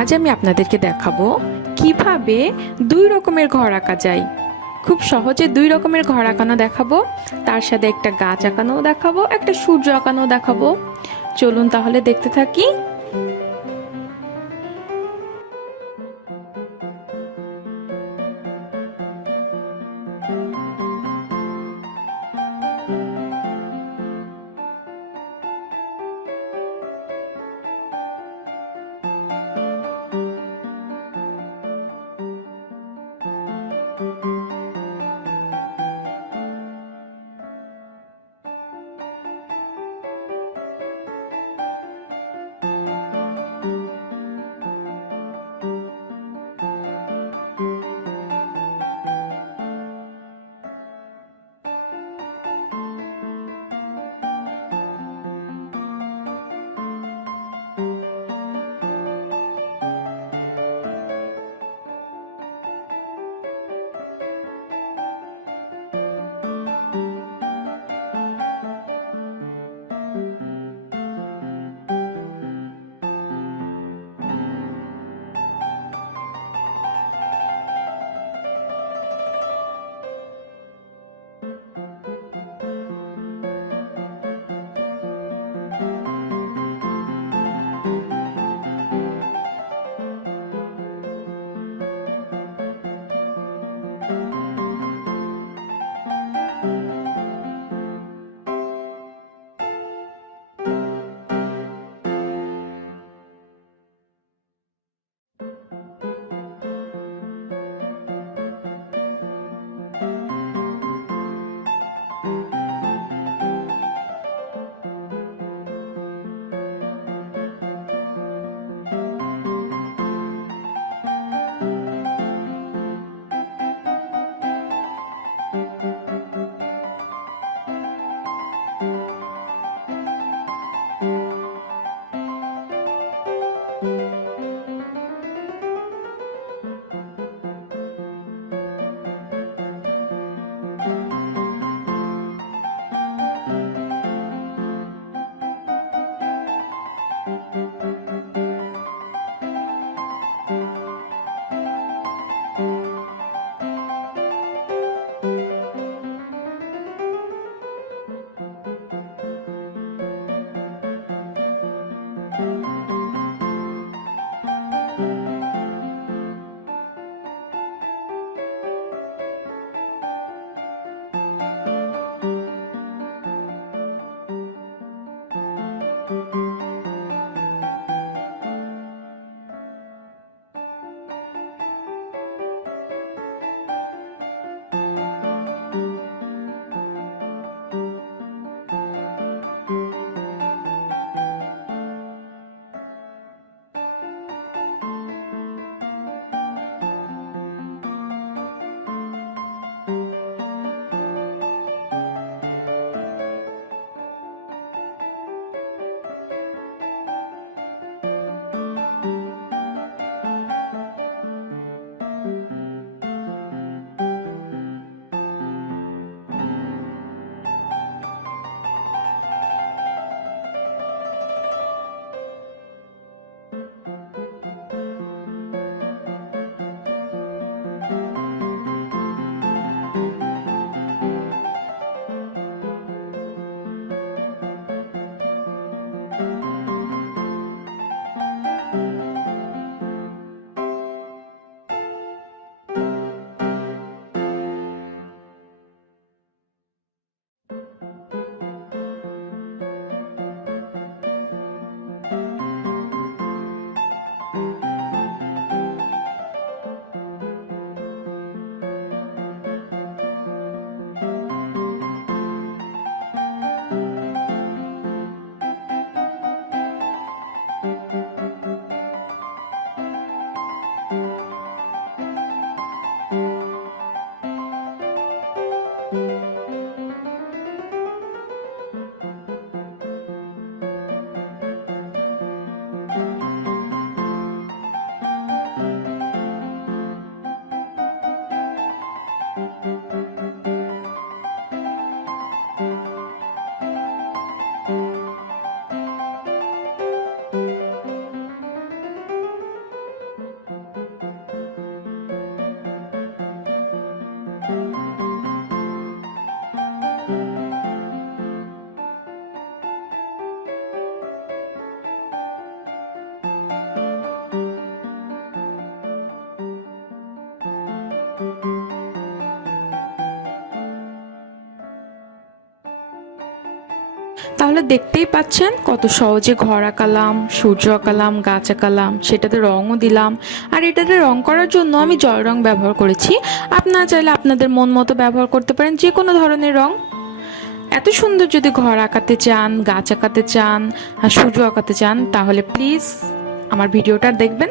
আজ আমি আপনাদেরকে দেখাবো কিভাবে দুই রকমের ঘর আঁকা যায়। খুব সহজে দুই রকমের ঘর আঁকানো দেখাবো, তার সাথে একটা গাছ আঁকানোও দেখাবো, একটা সূর্য আঁকানোও দেখাবো। চলুন তাহলে দেখতে থাকি। তাহলে দেখতেই পাচ্ছেন কত সহজে ঘর আঁকালাম, সূর্য আঁকালাম, গাছ আঁকালাম, সেটাতে রঙও দিলাম। আর এটাতে রং করার জন্য আমি জল রং ব্যবহার করেছি। আপনারা চাইলে আপনাদের মন মতো ব্যবহার করতে পারেন যে কোনো ধরনের রং। এত সুন্দর যদি ঘর আঁকাতে চান, গাছ আঁকাতে চান, আর সূর্য আঁকাতে চান, তাহলে প্লিজ আমার ভিডিওটা দেখবেন।